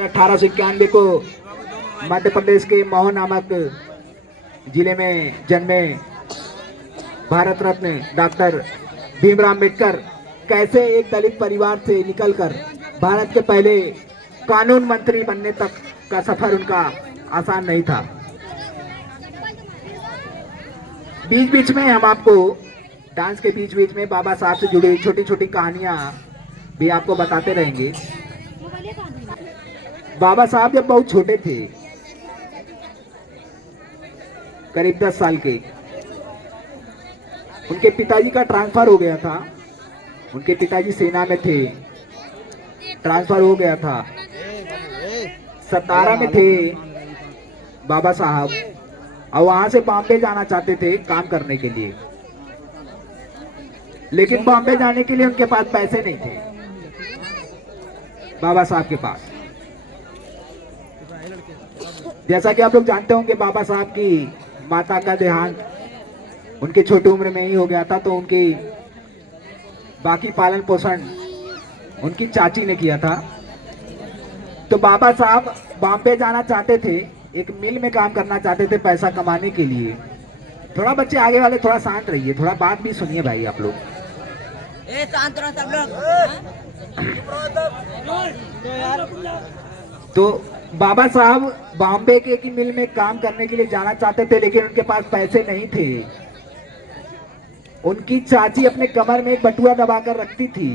में 1891 को मध्य प्रदेश के महो नामक जिले में जन्मे भारत रत्न डॉक्टर भीमराव अम्बेडकर कैसे एक दलित परिवार से निकलकर भारत के पहले कानून मंत्री बनने तक का सफर उनका आसान नहीं था। बीच बीच में हम आपको डांस के बीच बीच में बाबा साहब से जुड़ी छोटी छोटी कहानियां भी आपको बताते रहेंगे। बाबा साहब जब बहुत छोटे थे, करीब 10 साल के, उनके पिताजी का ट्रांसफर हो गया था। उनके पिताजी सेना में थे, ट्रांसफर हो गया था। 17 में थे बाबा साहब और वहां से बॉम्बे जाना चाहते थे काम करने के लिए, लेकिन बॉम्बे जाने के लिए उनके पास पैसे नहीं थे बाबा साहब के पास। जैसा कि आप लोग जानते होंगे, बाबा साहब की माता का देहांत उनकी छोटी उम्र में ही हो गया था, तो उनकी बाकी पालन पोषण उनकी चाची ने किया था। तो बाबा साहब बॉम्बे जाना चाहते थे, एक मिल में काम करना चाहते थे पैसा कमाने के लिए। थोड़ा बच्चे आगे वाले थोड़ा शांत रहिए, थोड़ा बात भी सुनिए भाई आप लोग। शांत रहो सब लोग। तो बाबा साहब बॉम्बे के एक मिल में काम करने के लिए जाना चाहते थे, लेकिन उनके पास पैसे नहीं थे। उनकी चाची अपने कमर में एक बटुआ दबाकर रखती थी।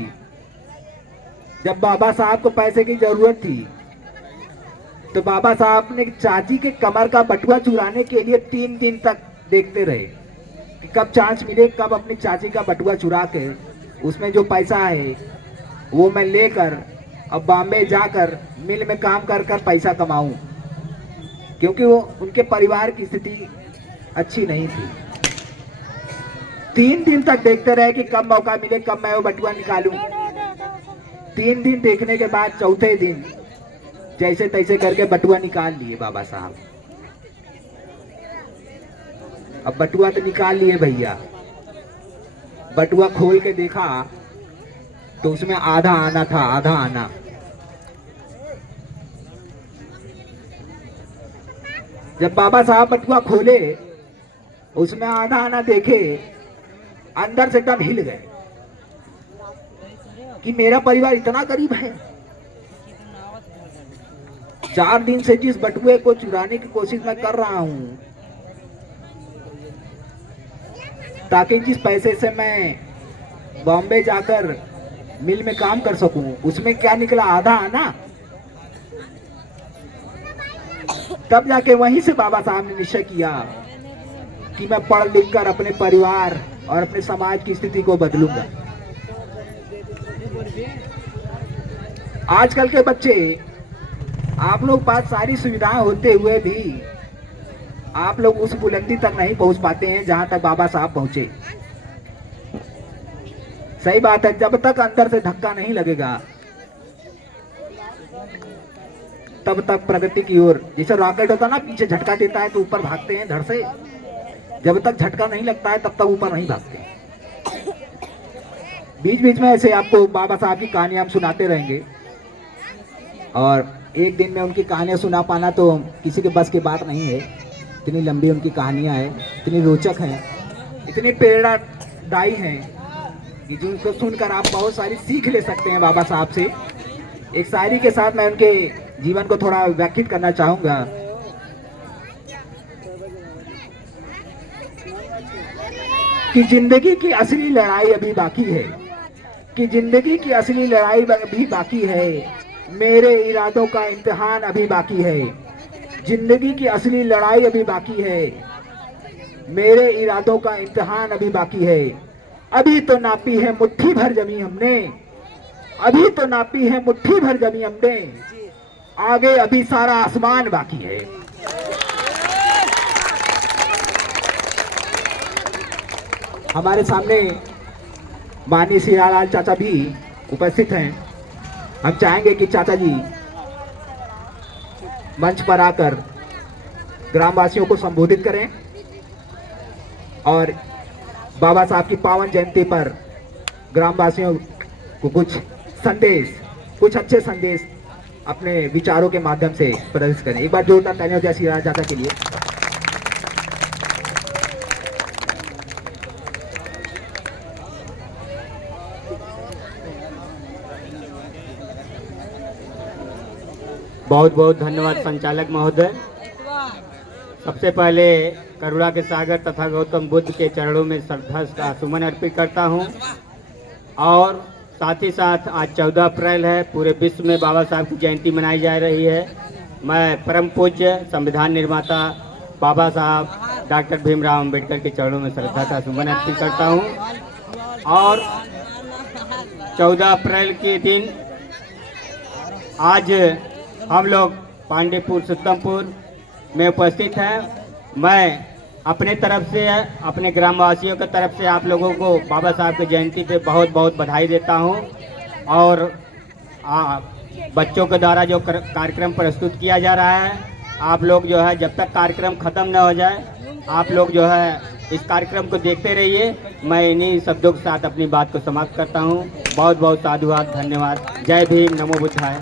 जब बाबा साहब को पैसे की जरूरत थी तो बाबा साहब ने चाची के कमर का बटुआ चुराने के लिए 3 दिन तक देखते रहे कि कब चांस मिले, कब अपनी चाची का बटुआ चुरा के उसमें जो पैसा है वो मैं लेकर अब बॉम्बे जाकर मिल में काम कर कर पैसा कमाऊं, क्योंकि वो उनके परिवार की स्थिति अच्छी नहीं थी। 3 दिन तक देखते रहे कि कब मौका मिले, कब मैं वो बटुआ निकालूं। 3 दिन देखने के बाद चौथे दिन जैसे तैसे करके बटुआ निकाल लिए बाबा साहब। अब बटुआ तो निकाल लिए भैया, बटुआ खोल के देखा तो उसमें आधा आना था, आधा आना। जब बाबा साहब बटुआ खोले, उसमें आधा आना देखे, अंदर से एकदम हिल गए कि मेरा परिवार इतना गरीब है। 4 दिन से जिस बटुए को चुराने की कोशिश मैं कर रहा हूं, ताकि जिस पैसे से मैं बॉम्बे जाकर मिल में काम कर सकूं, उसमें क्या निकला, आधा आना। तब जाके वहीं से बाबा साहब ने निश्चय किया कि मैं पढ़ लिख कर अपने परिवार और अपने समाज की स्थिति को बदलूंगा। आजकल के बच्चे, आप लोग पास सारी सुविधाएं होते हुए भी आप लोग उस बुलंदी तक नहीं पहुंच पाते हैं जहां तक बाबा साहब पहुंचे। सही बात है, जब तक अंदर से धक्का नहीं लगेगा तब तक प्रगति की ओर, जैसे रॉकेट होता ना, पीछे झटका देता है तो ऊपर भागते हैं धड़ से, जब तक झटका नहीं लगता है तब तक ऊपर नहीं भागते। बीच बीच में ऐसे आपको बाबा साहब की कहानियां हम सुनाते रहेंगे, और एक दिन में उनकी कहानियां सुना पाना तो किसी के बस की बात नहीं है। इतनी लंबी उनकी कहानियां हैं, इतनी रोचक हैं, इतनी प्रेरणादायी हैं कि जिनको सुनकर आप बहुत सारी सीख ले सकते हैं बाबा साहब से। एक शायरी के साथ मैं उनके जीवन को थोड़ा व्याख्यात करना चाहूंगा। कि जिंदगी की असली लड़ाई अभी बाकी है, कि जिंदगी की असली लड़ाई अभी बाकी है, मेरे इरादों का इम्तिहान अभी बाकी है। जिंदगी की असली लड़ाई अभी बाकी है, मेरे इरादों का इम्तिहान अभी बाकी है। अभी तो नापी है मुट्ठी भर जमी हमने, अभी तो नापी है मुट्ठी भर जमी हमने, आगे अभी सारा आसमान बाकी है। हमारे सामने माननीय श्री लाल चाचा भी उपस्थित हैं। हम चाहेंगे कि चाचा जी मंच पर आकर ग्रामवासियों को संबोधित करें और बाबा साहब की पावन जयंती पर ग्रामवासियों को कुछ संदेश, कुछ अच्छे संदेश अपने विचारों के माध्यम से प्रदर्शित करें। एक बार जोरदार तालियां जय श्री राम चाचा के लिए। बहुत बहुत धन्यवाद संचालक महोदय। सबसे पहले करुणा के सागर तथा गौतम बुद्ध के चरणों में श्रद्धा का सुमन अर्पित करता हूं। और साथ ही साथ आज 14 अप्रैल है, पूरे विश्व में बाबा साहब की जयंती मनाई जा रही है। मैं परम पूज्य संविधान निर्माता बाबा साहब डॉक्टर भीमराव अंबेडकर के चरणों में श्रद्धा का सुमन अर्पित करता हूं। और 14 अप्रैल के दिन आज हम लोग पांडेपुर सुत्तमपुर में उपस्थित हैं। मैं अपने तरफ से, अपने ग्रामवासियों की तरफ से आप लोगों को बाबा साहब की जयंती पे बहुत बहुत बधाई देता हूं। और बच्चों के द्वारा जो कार्यक्रम प्रस्तुत किया जा रहा है, आप लोग जो है जब तक कार्यक्रम ख़त्म न हो जाए, आप लोग जो है इस कार्यक्रम को देखते रहिए। मैं इन्हीं शब्दों के साथ अपनी बात को समाप्त करता हूं। बहुत बहुत साधुवाद, धन्यवाद। जय भीम, नमो बुद्धाय।